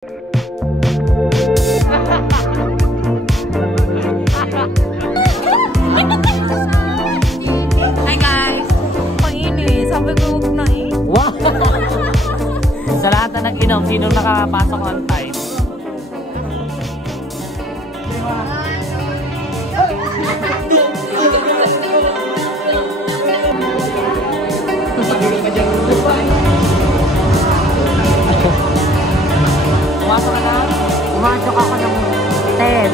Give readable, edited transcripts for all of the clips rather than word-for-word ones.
Hi guys! Panginis. Sabi ko huwag na eh. Wow! Sa lahat na nag-inom, sino nakapasok on time? Pumasok ka na? Pumasok ako ng 10.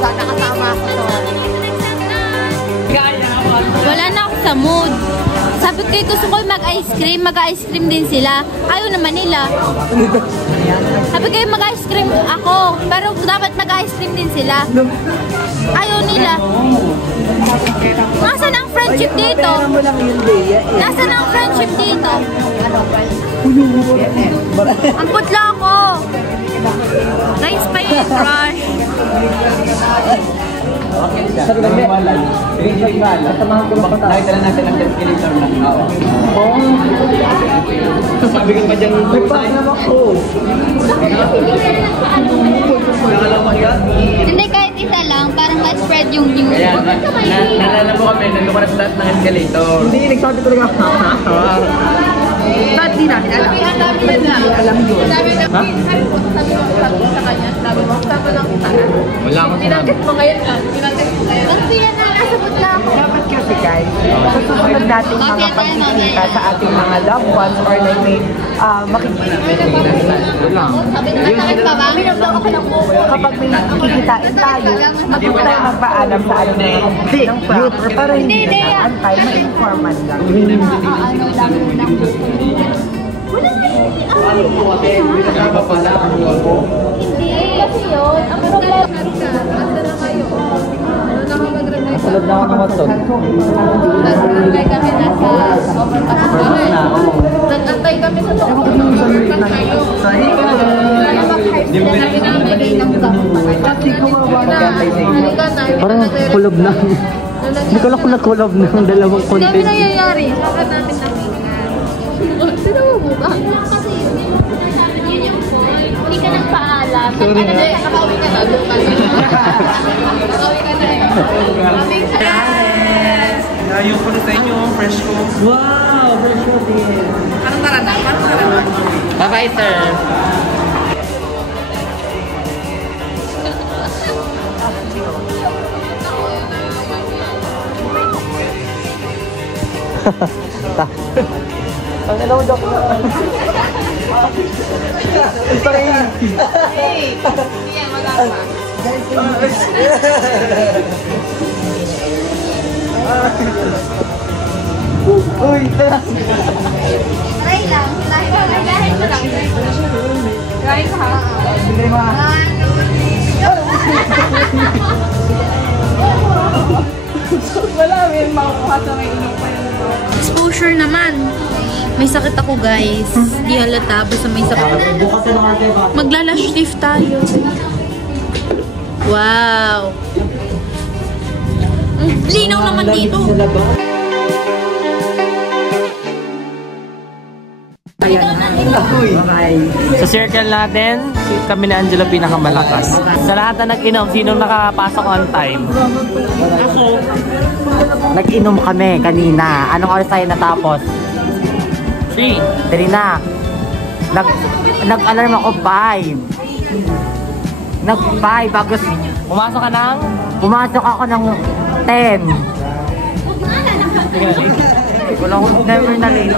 Sana kasama ako doon. Wala na ako sa mood. Sabi ko gusto ko mag-ice cream. Mag-ice cream din sila. Ayaw naman nila. Sabi ko mag-ice cream ako. Pero dapat mag-ice cream din sila. Ayaw nila. Nasaan ang friendship dito? Nasaan ang friendship dito? Ang putla ako. Nice pa yun, crush. Nakita na natin ang calculator na. Sabi ko pa dyan Hindi, kahit isa lang. Parang ma-spread yung news. Ayan, nalala mo kami, nandun ka na sa taas ng escalator. Hindi, nagsabi talaga. Ba't di namin alam? Alam yun. Ha? Wala akong sinabi. Ang pila na, nasa putla ako. Dapat kasi guys, sa susunod natin mga pagkikita sa ating mga loved ones or na may makikita. Masakit pa ba? Kapag may kikitain tayo, mag-tayo magpaalam sa ating ng proper para hindi na antay, ma-informan lang. Hindi, kasi yun. Ang problema. Masulod na ako ng matod. Nag-antay kami nasa overpass kami. Nag-antay kami sa overpass kayo. Sinabi namin ay ng Parang kulob na. Hindi ko lang kulob ng dalawang Hindi content. nangyayari. Saka namin nakita. Sino mo ba? Kasi yun yung point. Hindi ka nagpaalam. Sorry nga. Nakauwi ka na. Nakauwi ka na. Yes! Ayaw ko na sa inyo, fresh ko. Wow! Fresh ko din. Anong karana? Anong karana? Bye-bye, sir. Ang hello, Doc. Sorry. Hey! Yan, wala pa. Uy, tara. Try lang. Lahin mo lang. Try mo ha. Sige, ma. Wala, may makukuha sa may inom pa yun. Exposure naman. May sakit ako guys. Di halata. Basta may sakit. Magla-lash lift tayo. Wow. Ang linaw naman dito. Sa circle natin, kami ni Angelo pinakamalakas. Sa lahat na nag-inom, sino nakapasok on time? Ako. Nag-inom kami kanina. Anong oras tayo natapos? 3. Dali na. Nag-alarm ako 5. Nag-5 bago Pumasok ka ng? pumasok ako ng 10. Walang never na late.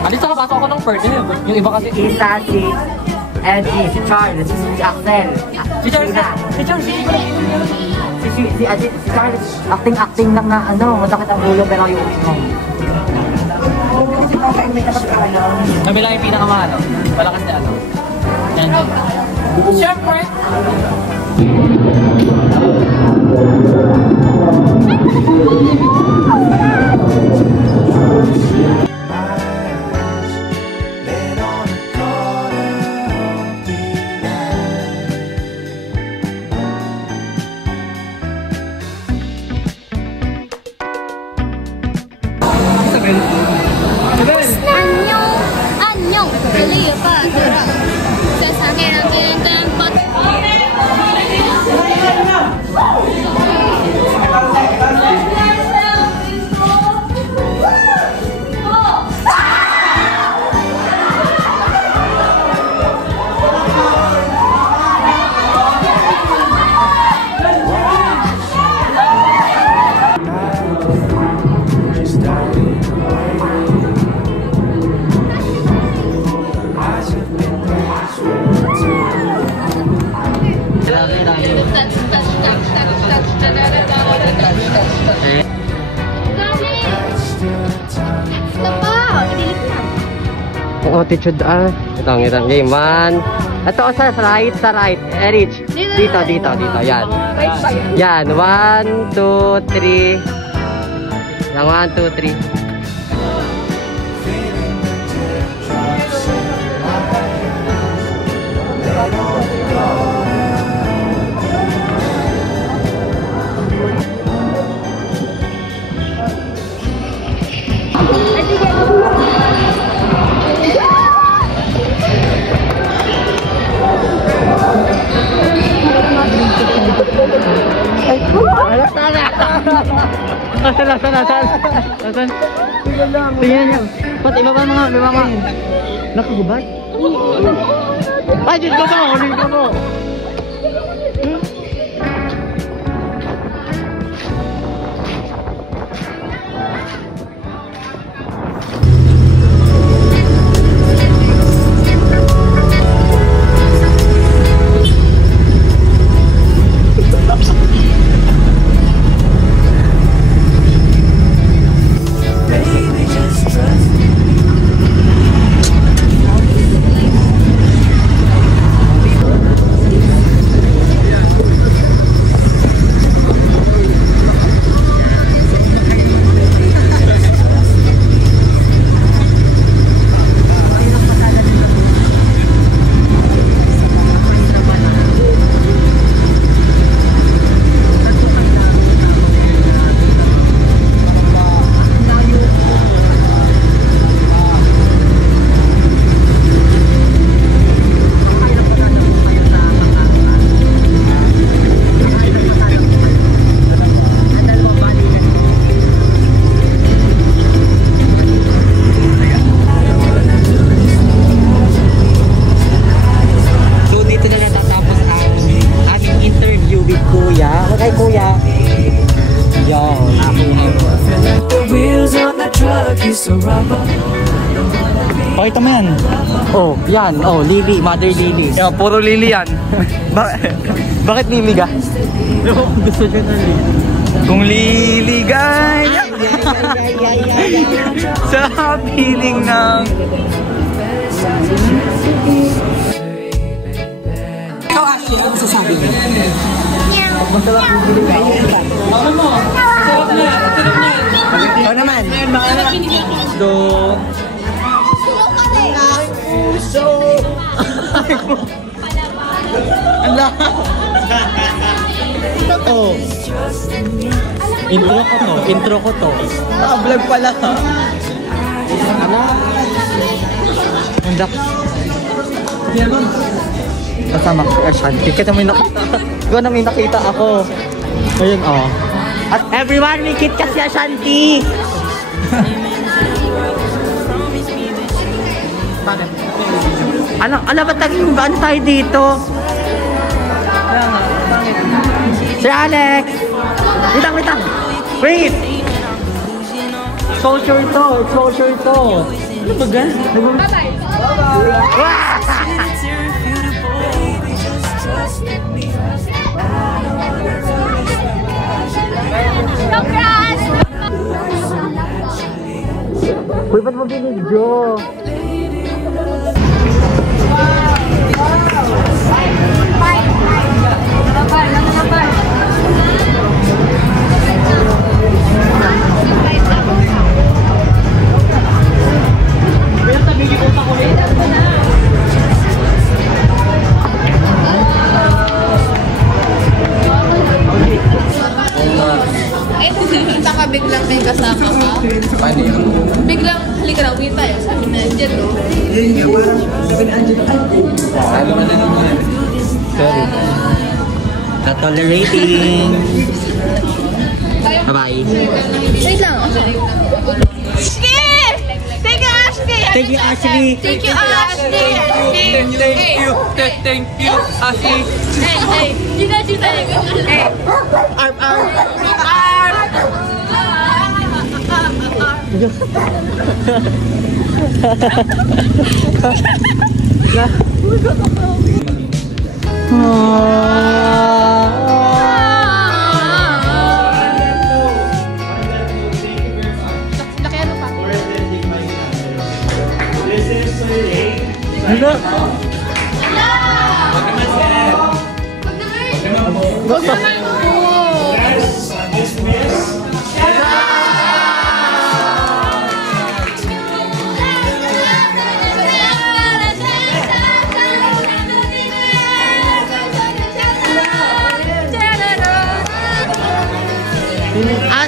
Alis ka, pasok ako ng first. Yung iba kasi. Isa si Eddie, si Charles, si Axel, Si Charles na. Si Charles. si Charles, acting lang na masakit ang ulo pero yung mo. Kami lang yung pinakamahal. Malakas na ano. Yan. Siyempre. 안녕. 들리요 빠들어. 세상에란 길든 뻗. Attitude itong game 1. Ito sa right. Erich. Dito. Yan. Yan. 1, 2, 3. Yang 1, 2, 3. Nasaan? Tingnan niyo. Pat, ibaba mga. Nakagubad? Ay, Diyos ko mo! Huling ko mo! Pakita mo yan. Oh, yan. Oh, Lily. Mother Lily. Yeah, puro Lily yan. Bakit Lily ka? Gusto nyo na Lily. Kung Lily gaya sa piling ng... Ikaw, Ashley, ano sasabi niyo? Ikaw naman. Oh. Intro ko to. Vlog pala. Undak. Kasama ko Ashanti. Kita may nakita. Gano'n may nakita ako. Ayun oh. At everyone, may kit kasi Ashanti. Ano ba taging baan tayo dito? Sir Alex! Wait. Wait! Exposure to. Ano ba gan? Bye-bye! Congrats! Uy, ba't mo binidyo? biglang may kasama ka. Paano yun? Biglang, halika na, uwi tayo. Sabi na, Angel, no? Ano ba na naman? Sorry. Not tolerating. Bye-bye. Wait lang. Ashley! Thank you, Ashley! Thank you, Ashley. Thank you, Ashley! Thank you, Ashley. Hey, Gina. Hey.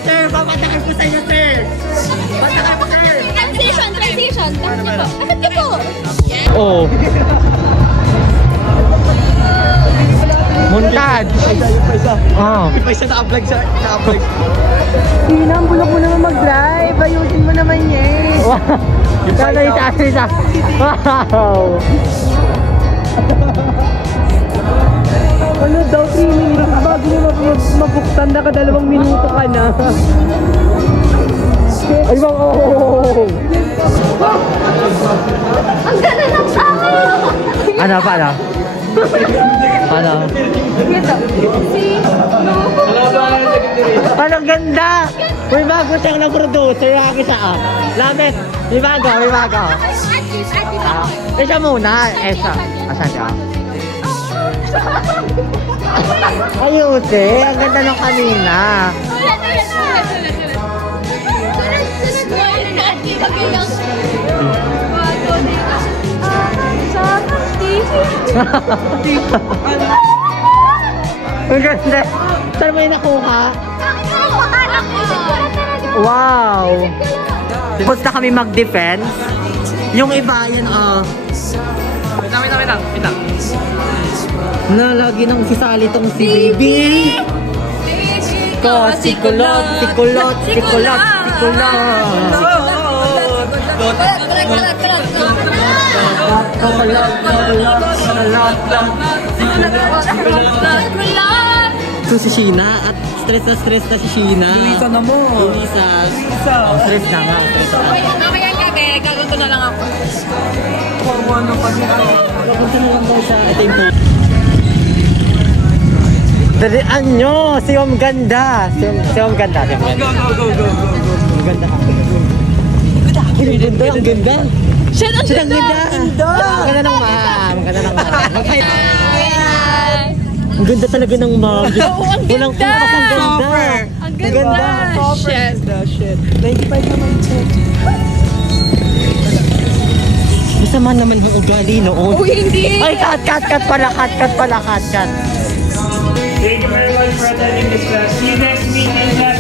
Sir, papatakay po sa inyo, sir. Patakay po, sir. Transition. Bakit ka po? Oh. Montage. Oh. Isa na-upload siya. Tina, ang bulok mo naman mag-drive. Ayusin mo naman niya eh. Isa. Wow. Ano daw, 3 minutes bago mo mabuktan, naka2 minuto ka na. Ay, bang, oh. Ang ganda ng tao! Ano? Parang ganda! May bago siyang nag-producer, yung isa Lamet, may bago. Isa muna, Esa. Asan siya? Ayusin, ang ganda ng kanina. Ang ganda. Saan mo yung nakuha? Wow! Tapos na kami mag-defense. Yung iba, yan Wait lang. Nalagi nang sisali tong si Baby. Si kulot. So si Sheena at stress na si Sheena. Luisa na mo. Luisa. Stress na nga. Gagawin na lang ako. Papunta na lang daw sa ito yung po. Dalian nyo! Si Om Ganda! Si Om Ganda. Go. Ang ganda ka. Ang ganda! Siya ang ganda! Ang ganda ng ma'am! Ang ganda talaga ng ma'am! Walang kupas ang ganda! Ang ganda! Shit. 95 naman ito. Masama naman yung ugali noon. Uy, hindi! Ay, cut pala. Thank you very much for attending this class. See you next meeting.